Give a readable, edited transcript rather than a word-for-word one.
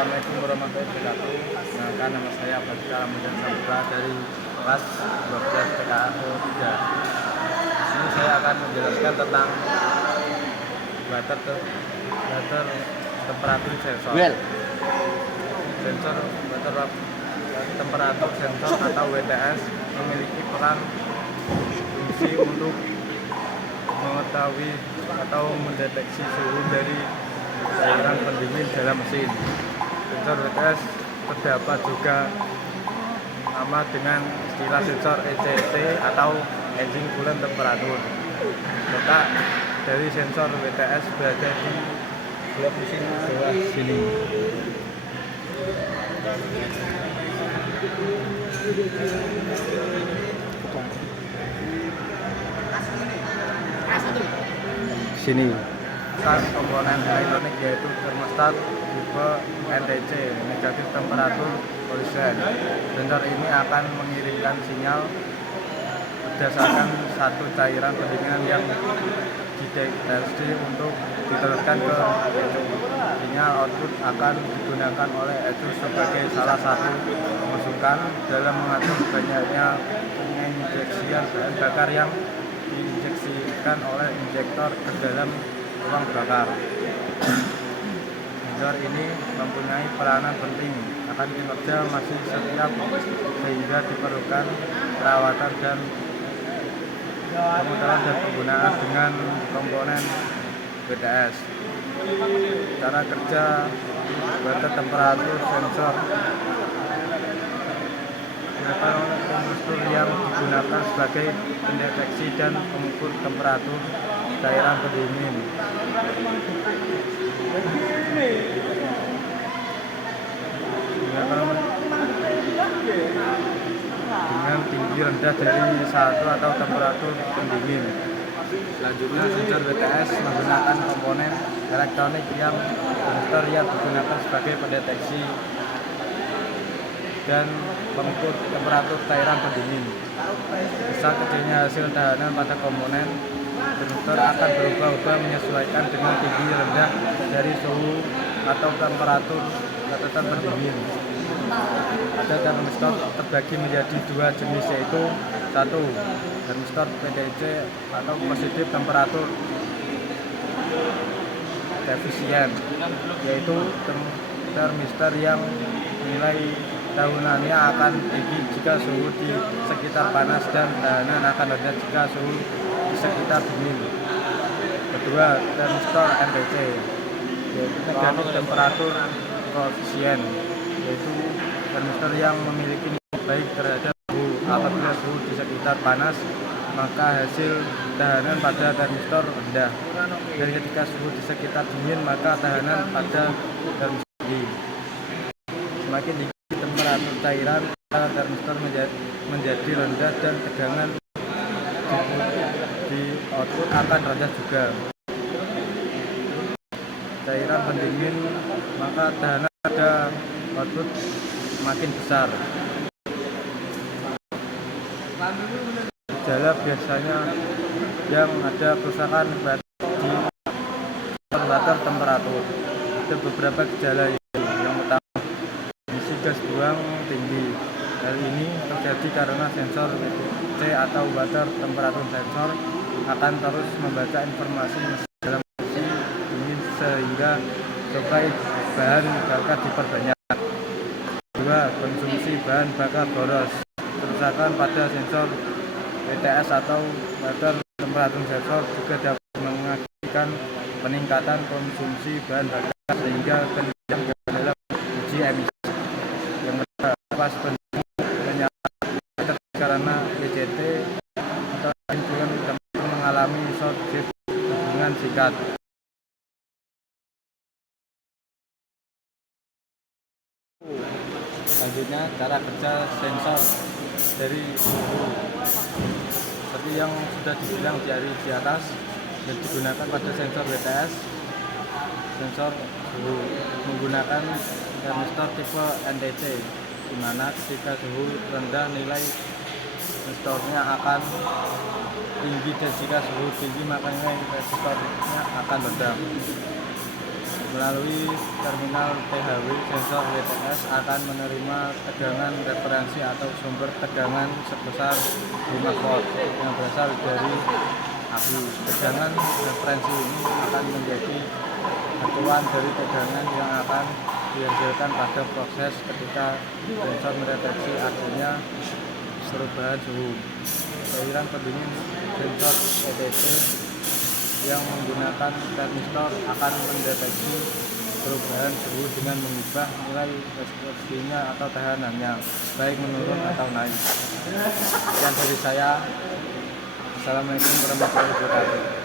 Assalamualaikum warahmatullahi wabarakatuh. Nah, nama saya Baskara Mudan Saputra dari kelas 12 PKO 3. Di sini saya akan menjelaskan tentang water temperatur sensor. Sensor water temperatur sensor atau WTS memiliki peran fungsi untuk mengetahui atau mendeteksi suhu dari cairan pendingin dalam mesin. Sensor WTS terdapat juga nama dengan istilah sensor ECT atau Engine Coolant Temperature. Letak dari sensor WTS berada di blok mesin bawah sini. Sini komponen elektronik yaitu termostat tipe NTC negatif temperatur polisen. Sensor ini akan mengirimkan sinyal berdasarkan satu cairan pendinginan yang dideteksi untuk diteruskan ke ECU. Sinyal output akan digunakan oleh ECU sebagai salah satu masukan dalam mengatur banyaknya penginjeksian bahan bakar yang diinjeksikan oleh injektor ke dalam ruang bakar. Sensor ini mempunyai peranan penting akan kinerja masih setiap sehingga diperlukan perawatan dan pemutaran dan penggunaan dengan komponen WTS. Cara kerja water temperatur sensor termostat yang digunakan sebagai pendeteksi dan pengukur temperatur cairan pendingin. Dengan tinggi rendah dari 1 atau temperatur pendingin. Selanjutnya, sensor WTS menggunakan komponen elektronik yang termostat yang digunakan sebagai pendeteksi dan pengukur temperatur cairan pendingin. Besar kecilnya hasil tahanan pada komponen termostat akan berubah-ubah menyesuaikan dengan tinggi rendah dari suhu atau temperatur catatan pendingin. Pada termostat terbagi menjadi dua jenis, yaitu satu, termostat PTC atau positif temperatur defisien, yaitu termistor yang nilai tahunannya akan tinggi jika suhu di sekitar panas dan tahanan akan rendah jika suhu di sekitar dingin. Kedua, termistor NTC, yaitu negatif temperatur koefisien, yaitu termistor yang memiliki nilai baik terhadap suhu. Apabila suhu di sekitar panas, maka hasil tahanan pada termistor rendah, dan ketika suhu di sekitar dingin, maka tahanan pada termistor tinggi. Semakin tinggi temperatur cairan, termistor menjadi rendah dan tegangan di output akan rendah juga. Cairan pendingin, maka tahanan pada output semakin besar. Gejala biasanya yang ada kerusakan di water temperatur. Ada beberapa gejala yang pertama, emisi gas buang tinggi. Hal ini terjadi karena sensor WTC atau water temperatur sensor akan terus membaca informasi dalam kondisi dingin sehingga suplai bahan bakar diperbanyak. Kedua, konsumsi bahan bakar boros. Kerusakan pada sensor WTS atau water temperatur sensor juga dapat mengakibatkan peningkatan konsumsi bahan bakar sehingga penunjang dalam uji emisi. Yang kedua, pas karena ECT atau Engine Coolant mengalami short circuit hubungan singkat. Selanjutnya, cara kerja sensor dari suhu. Seperti yang sudah dibilang di atas, yang digunakan pada sensor WTS, sensor suhu menggunakan termistor tipe NTC, di mana ketika suhu rendah nilai resistornya akan tinggi, dan jika suhu tinggi maka nilai resistornya akan rendah. Melalui terminal THW, sensor WTS akan menerima tegangan referensi atau sumber tegangan sebesar 5 volt yang berasal dari api. Tegangan referensi ini akan menjadi satuan dari tegangan yang akan dihasilkan pada proses ketika sensor mendeteksi adanya perubahan suhu. Cairan pendingin sensor ETC yang menggunakan termistor akan mendeteksi perubahan suhu dengan mengubah nilai resistensinya atau tehanannya, baik menurun atau naik. Sekian dari saya. Assalamualaikum warahmatullahi wabarakatuh.